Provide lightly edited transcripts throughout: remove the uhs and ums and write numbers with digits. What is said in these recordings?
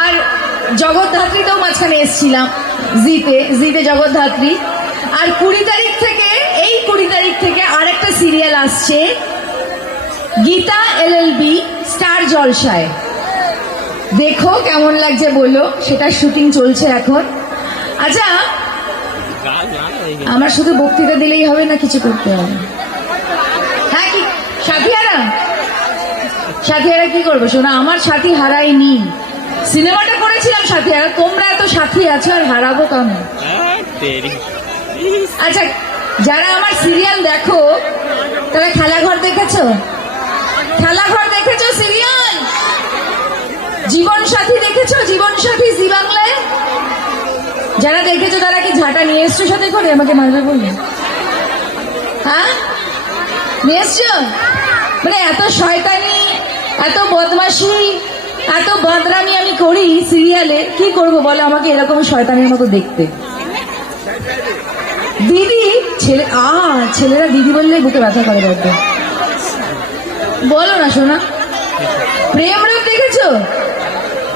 আর জগদ্ধাত্রীতেও মাঝখানে এসেছিলাম, জিতে জগদ্ধাত্রী। আর 20 তারিখ থেকে, এই 20 তারিখ থেকে আরেকটা সিরিয়াল আসছে, গীতা এলএলবি স্টার জলসায়। দেখো কেমন লাগছে বলো, সেটা শুটিং চলছে এখন। আচ্ছা, আমার শুধু বক্তৃতা দিলেই হবে না, কিছু করতে হবে? হ্যাঁ, কি সাথীহারা কি করবো শোনা? আমার সাথী হারাইনি, সিনেমাটা করেছিলাম সাথীহারা। তোমরা এত সাথী আছো, আর হারাবো কেন? আচ্ছা, যারা আমার সিরিয়াল দেখো তারা খেলাঘর দেখেছো? খেলাঘর দেখেছো? সিরিয়াল জীবন সাথী দেখেছো? জীবন সাথী জি বাংলায় যারা দেখেছো তারা কি ঝাঁটা নিয়ে এসছো সাথে করে আমাকে মারবে বলবে? হ্যাঁ, নিয়ে এসছো? মানে এত শয়তানি, এত বদমাশি, এত বদরামি আমি করি সিরিয়ালে, কি করব বলো? আমাকে এরকম শয়তানির মতো দেখতে। দিদি ছেলেরা দিদি বললে বুকে ব্যথা করে বলতো। বলো না শোনা, প্রেম রোগ দেখেছো?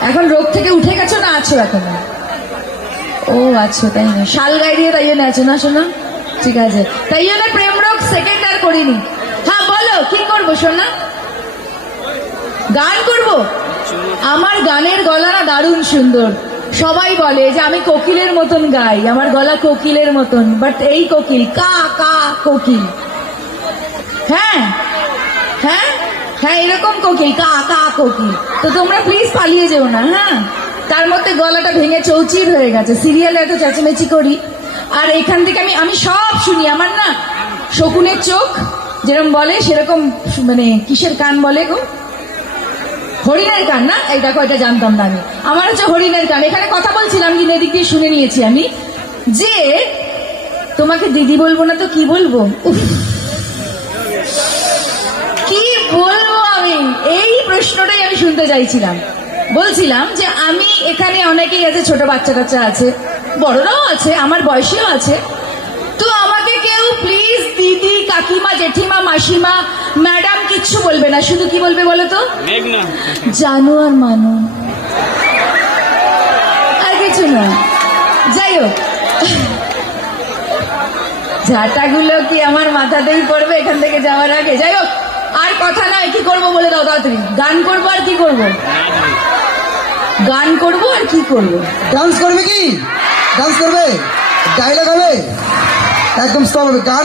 এখন রোগ থেকে উঠে গেছো না আছো এখন? ও আচ্ছা, তাই না? শাল গায়ে দিয়ে তাই জন্য আছো না শোনা? ঠিক আছে, তাই জন্য প্রেম রোগ সেকেন্ড আর করিনি। হ্যাঁ বলো, কি করবো শোনা? গান করব? আমার গানের গলা না দারুণ সুন্দর। সবাই বলে যে আমি কোকিলের মতন গাই, আমার গলা কোকিলের মতন, বাট এই কোকিল কা কা কোকিল। হ্যাঁ হ্যাঁ হ্যাঁ, এরকম কোকিল, কা কা কোকিল। তো তোমরা প্লিজ পালিয়ে যেও না। হ্যাঁ, তার মধ্যে গলাটা ভেঙে চৌচির হয়ে গেছে। সিরিয়ালে এত চেঁচামেচি করি, আর এখান থেকে আমি সব শুনি। আমার না শকুনের চোখ যেরকম বলে, সেরকম মানে কিসের কান বলে গো? হরিণের কান না? এই দেখো, এটা জানতাম না আমি। আমার হচ্ছে হরিণের কান। এখানে কথা বলছিলাম, কিন্তু এদিক দিয়ে শুনে নিয়েছি আমি যে তোমাকে দিদি বলবো না তো কি বলবো? উফ, কি বলবো আমি? এই প্রশ্নটাই আমি শুনতে চাইছিলাম। বলছিলাম যে আমি এখানে অনেকেই আছে, ছোট বাচ্চা কাচ্চা আছে, বড়রাও আছে, আমার বয়সীও আছে। তো আমাকে কেউ প্লিজ দিদি, কাকিমা, জেঠিমা, মাসিমা, ম্যাডাম কিচ্ছু বলবে না। শুধু কি বলবে বলো তো? জানো আর মানো, আর কিছু না। যাই হোক, ঝাঁটাগুলো কি আমার মাথাতেই পড়বে এখান থেকে যাওয়ার আগে? যাই হোক, আর কথা নয়, কি করবো বলে দাও তাড়াতাড়ি। গান করবো আর কি করবো? গান করবো আর কি করবো? ডান্স করবে? কি ডান্স করবে? ডায়লগ হবে? একদম স্টপ হবে। গান